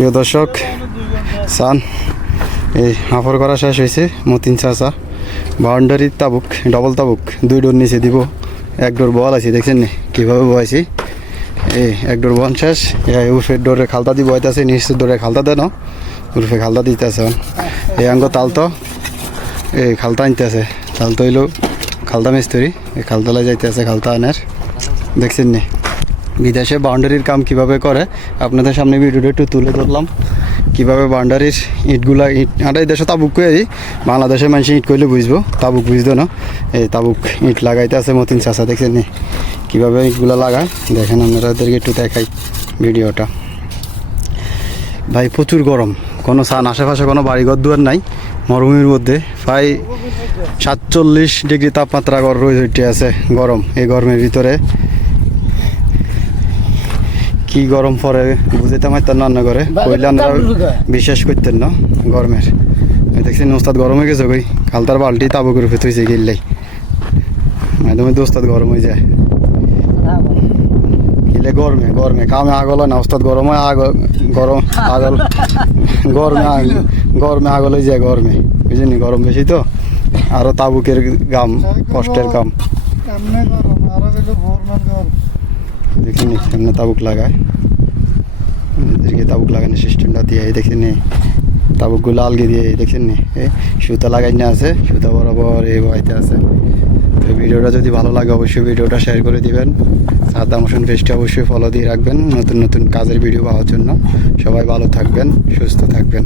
প্রিয় দর্শক, সান এই হাফর করা শেষ হয়েছে। মতিন চাচা বাউন্ডারির তাবুক, ডবল তাবুক 2 ডোর নিচে দিব। 1 ডোর বল আছে, দেখছেন নি কীভাবে বয়েছি। এই 1 ডোর বল শেষ। উর্ফের ডোরে খালতা দিয়ে বইতেছে, নিচের ডোরে খালতা দেন, উর্ফে খালতা দিতেছে। এই আঙ্গ তালতো এই খালতা আনতেছে, তালতো হইলো খালতা মিস্ত্রি। এই খালতালা যাইতেছে খালতা আনের, দেখছেন নি। বিদেশে বাউন্ডারির কাম কিভাবে করে আপনাদের সামনে ভিডিওটা একটু তুলে ধরলাম। কীভাবে বাউন্ডারির ইটগুলা, এই দেশে তাবুক করি, বাংলাদেশের মানুষ ইট করলে বুঝবো, তাবুক বুঝতো না। এই তাবুক ইট লাগাইতে আছে মতিন চাষা, দেখছেন নি কীভাবে ইটগুলো লাগায়। দেখেন আপনাদেরকে একটু দেখাই ভিডিওটা। ভাই প্রচুর গরম, কোনো সান আশেপাশে কোনো বাড়িঘর দুয়ার নাই, মরুভূমির মধ্যে প্রায় 47 ডিগ্রি তাপমাত্রা রয়েছে আছে গরম। এই গরমের ভিতরে কি গরম পরে বুঝতে পারতেন না করে, কইলে আপনারা বিশ্বাস করতেন না গরমের। দেখছেন ওস্তাদ গরম হয়ে গেছে, কই খালতার বালটি তাবুকের উপরে থইছে গিললাই মাঝে মধ্যে ওস্তাদ গরম হয়ে যায়। গিলে গরমে গরমে কামে আগল হয় না, ওস্তাদ গরম হয় গরম আগল গরমে আগল হয়ে যায় গরমে, বুঝলি গরম বেশি তো। আরো তাবুকের গাম, কষ্টের কাম। দেখিনি সামনে তাবুক লাগায়, এদেরকে তাবুক লাগানোর সিস্টেমটা দিয়ে দেখছেন নি, তাবুকগুলো আলগে দিয়ে দেখছেন নি, সুতা লাগাই না আছে, সুতা বরাবর এই বইতে আছে। তো ভিডিওটা যদি ভালো লাগে অবশ্যই ভিডিওটা শেয়ার করে দিবেন। সাদ্দাম হোসেন পেজটা অবশ্যই ফলো দিয়ে রাখবেন নতুন নতুন কাজের ভিডিও পাওয়ার জন্য। সবাই ভালো থাকবেন, সুস্থ থাকবেন।